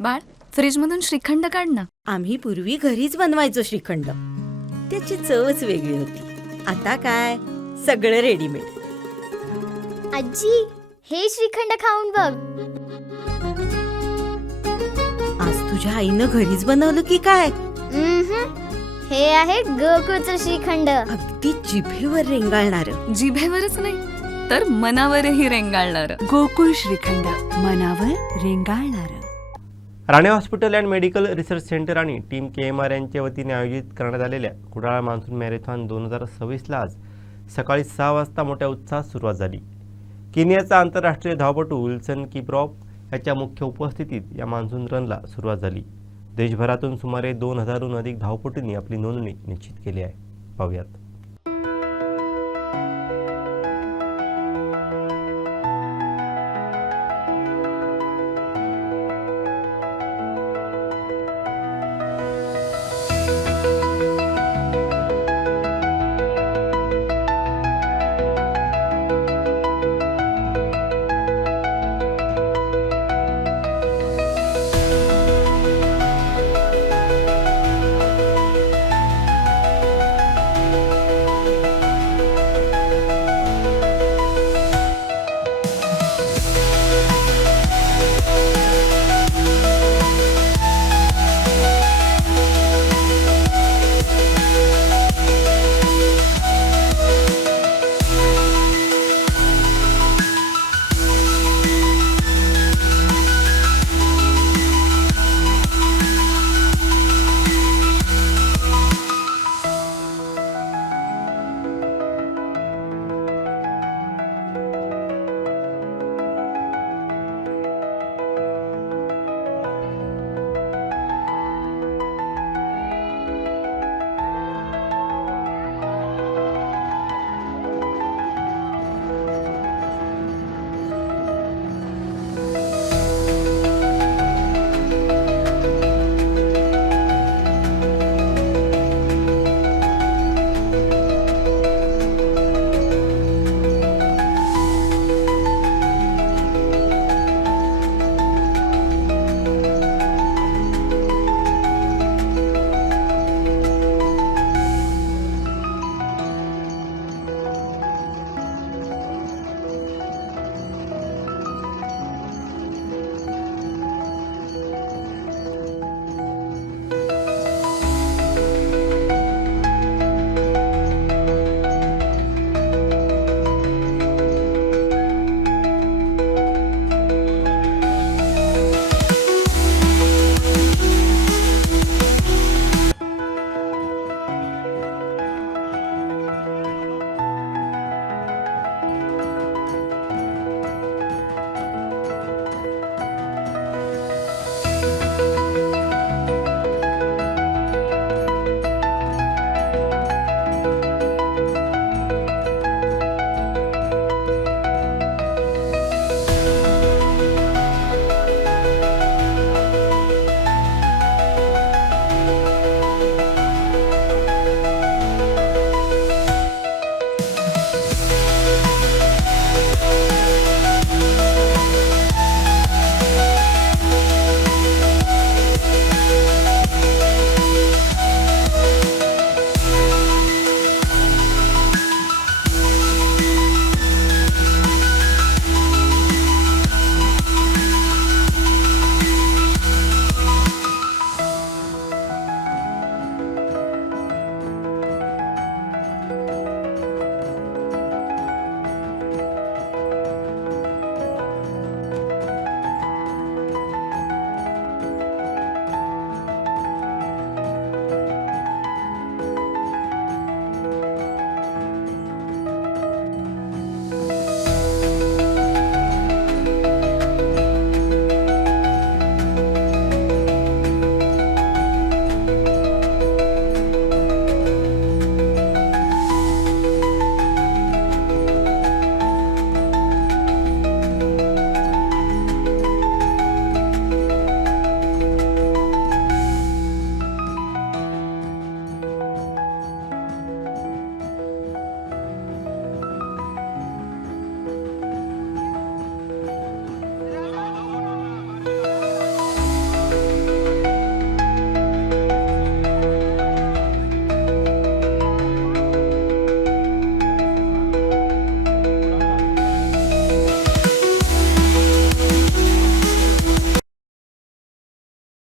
बाळ, फ्रीजमधून श्रीखंड काढ ना. आम्ही पूर्वी घरीच बनवायचो श्रीखंड. त्याची चवच वेगळी होती. आता काय सगळं रेडीमेड. आजी, हे श्रीखंड खाऊन बघ. आज तुझ्या आईनं घरीच बनवलं की काय? हे आहे गोकुळचं श्रीखंड. अगदी जिभेवर रेंगाळणार. जिभेवरच नाही तर मनावरही रेंगाळणार. गोकुळ श्रीखंड, मनावर रेंगाळणार. Rane hospital and medical research centre आणि टीम KMR यांच्या वतीने आयोजित करण्यात आलेल्या कुडाळ मान्सून मॅरेथॉन 2026ला आज सकाळी 6 वाजता मोठ्या उत्साहात सुरुवात झाली. केनियाचा आंतरराष्ट्रीय धावपटू विल्सन किप्रॉप याच्या मुख्य उपस्थितीत या मान्सून रनला सुरुवात झाली. देशभरातून सुमारे 2000हून अधिक धावपटूंनी आपली नोंदणी निश्चित केली आहे. पाहूयात.